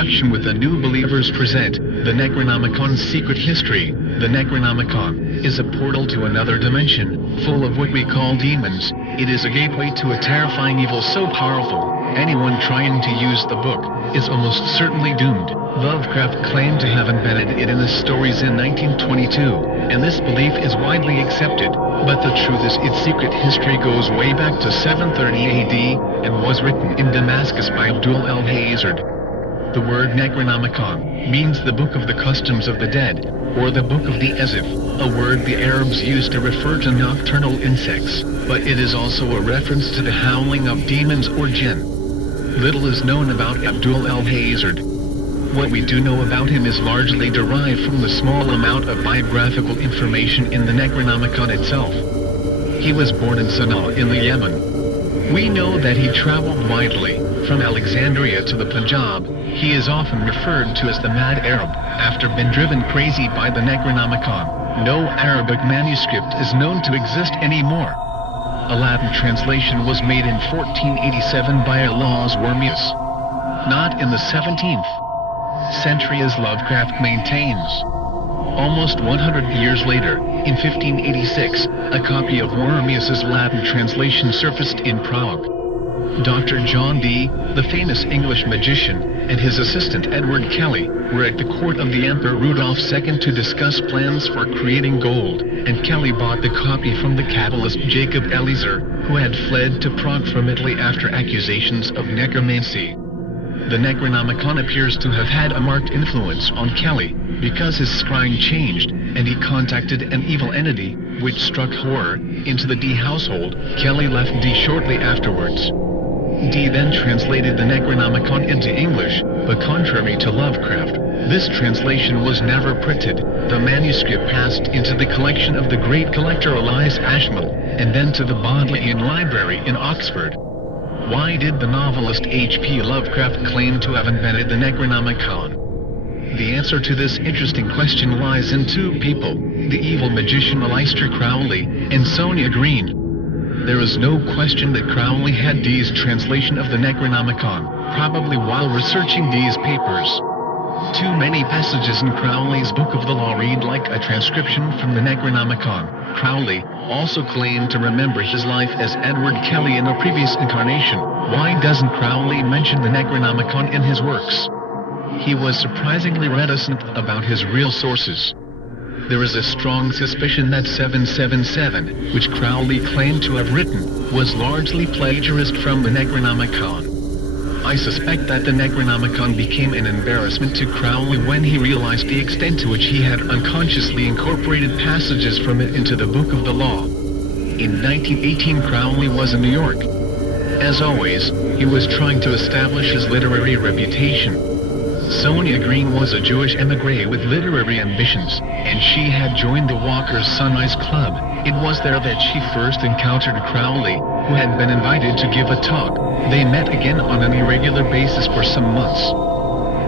introduction with the new believers present the Necronomicon's secret history. The Necronomicon is a portal to another dimension, full of what we call demons. It is a gateway to a terrifying evil so powerful, anyone trying to use the book is almost certainly doomed. Lovecraft claimed to have invented it in his stories in 1922, and this belief is widely accepted, but the truth is its secret history goes way back to 730 AD, and was written in Damascus by Abdul el-Hazard. The word Necronomicon means the Book of the Customs of the Dead, or the Book of the Ezif, a word the Arabs used to refer to nocturnal insects, but it is also a reference to the howling of demons or jinn. Little is known about Abdul el-Hazard. What we do know about him is largely derived from the small amount of biographical information in the Necronomicon itself. He was born in Sana'a in the Yemen. We know that he traveled widely, from Alexandria to the Punjab. He is often referred to as the Mad Arab, after being driven crazy by the Necronomicon. No Arabic manuscript is known to exist anymore. A Latin translation was made in 1487 by Allah's Wormius. Not in the 17th century as Lovecraft maintains. Almost 100 years later, in 1586, a copy of Wormius's Latin translation surfaced in Prague. Dr. John Dee, the famous English magician, and his assistant Edward Kelly, were at the court of the Emperor Rudolph II to discuss plans for creating gold, and Kelly bought the copy from the Kabbalist Jacob Eliezer, who had fled to Prague from Italy after accusations of necromancy. The Necronomicon appears to have had a marked influence on Kelly, because his scrying changed, and he contacted an evil entity, which struck horror into the Dee household. Kelly left Dee shortly afterwards. Dee then translated the Necronomicon into English, but contrary to Lovecraft, this translation was never printed. The manuscript passed into the collection of the great collector Elias Ashmole, and then to the Bodleian Library in Oxford. Why did the novelist H.P. Lovecraft claim to have invented the Necronomicon? The answer to this interesting question lies in two people, the evil magician Aleister Crowley and Sonia Green. There is no question that Crowley had Dee's translation of the Necronomicon, probably while researching Dee's papers. Too many passages in Crowley's Book of the Law read like a transcription from the Necronomicon. Crowley also claimed to remember his life as Edward Kelly in a previous incarnation. Why doesn't Crowley mention the Necronomicon in his works? He was surprisingly reticent about his real sources. There is a strong suspicion that 777, which Crowley claimed to have written, was largely plagiarized from the Necronomicon. I suspect that the Necronomicon became an embarrassment to Crowley when he realized the extent to which he had unconsciously incorporated passages from it into the Book of the Law. In 1918 Crowley was in New York. As always, he was trying to establish his literary reputation. Sonia Green was a Jewish emigre with literary ambitions, and she had joined the Walker's Sunrise Club. It was there that she first encountered Crowley, who had been invited to give a talk. They met again on an irregular basis for some months.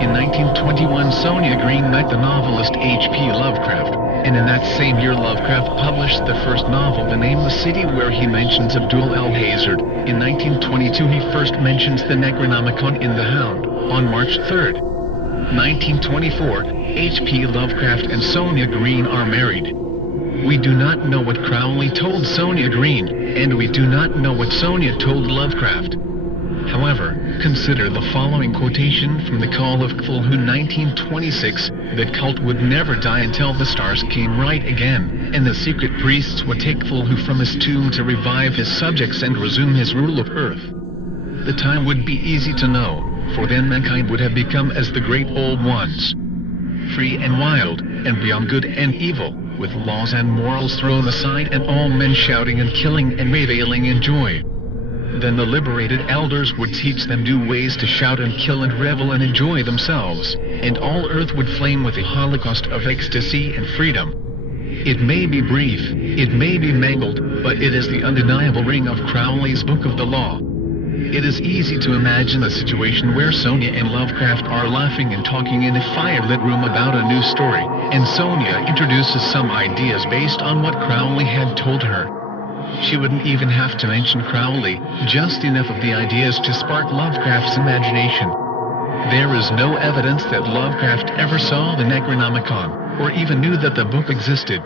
In 1921 Sonia Green met the novelist H.P. Lovecraft, and in that same year Lovecraft published the first novel, The Name of the City, where he mentions Abdul el-Hazard. In 1922 he first mentions the Necronomicon in The Hound. On March 3, 1924, H.P. Lovecraft and Sonia Green are married. We do not know what Crowley told Sonia Green, and we do not know what Sonia told Lovecraft. However, consider the following quotation from the Call of Cthulhu 1926, that cult would never die until the stars came right again, and the secret priests would take Cthulhu from his tomb to revive his subjects and resume his rule of Earth. The time would be easy to know, for then mankind would have become as the great old ones, free and wild, and beyond good and evil, with laws and morals thrown aside and all men shouting and killing and reveling in joy. Then the liberated elders would teach them new ways to shout and kill and revel and enjoy themselves, and all earth would flame with a holocaust of ecstasy and freedom. It may be brief, it may be mangled, but it is the undeniable ring of Crowley's Book of the Law. It is easy to imagine a situation where Sonia and Lovecraft are laughing and talking in a firelit room about a new story, and Sonia introduces some ideas based on what Crowley had told her. She wouldn't even have to mention Crowley, just enough of the ideas to spark Lovecraft's imagination. There is no evidence that Lovecraft ever saw the Necronomicon, or even knew that the book existed.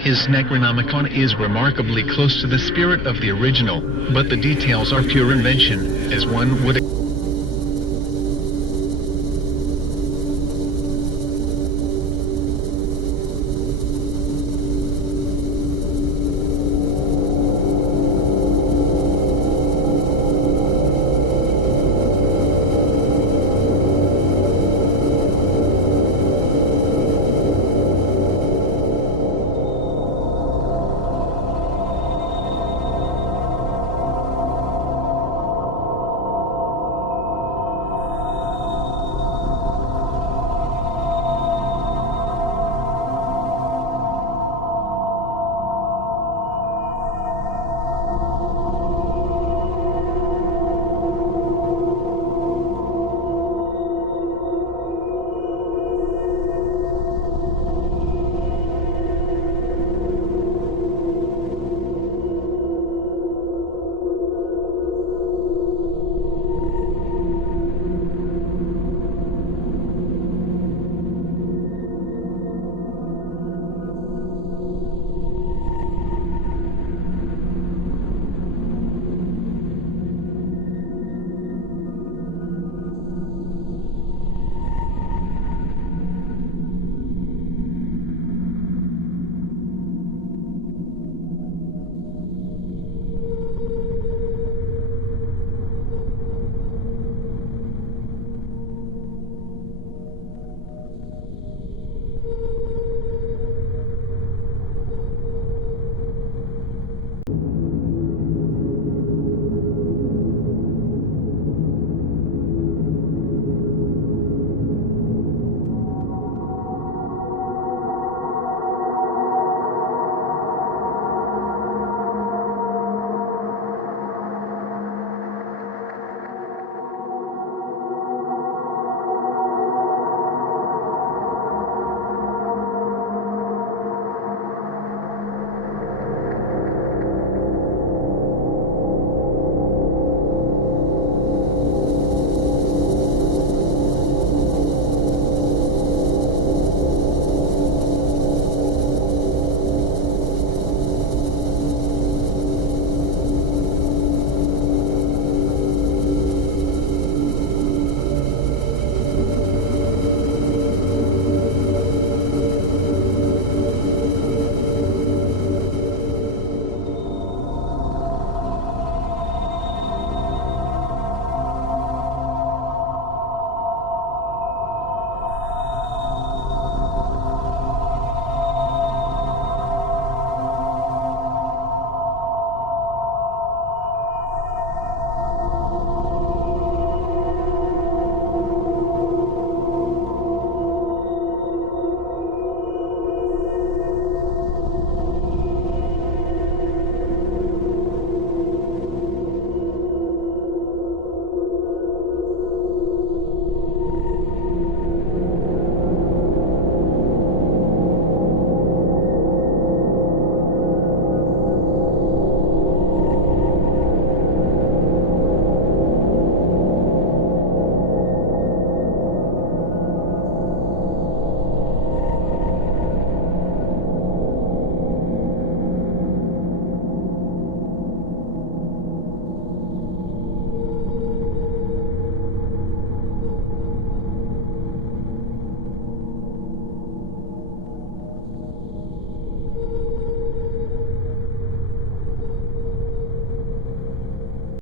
His Necronomicon is remarkably close to the spirit of the original, but the details are pure invention, as one would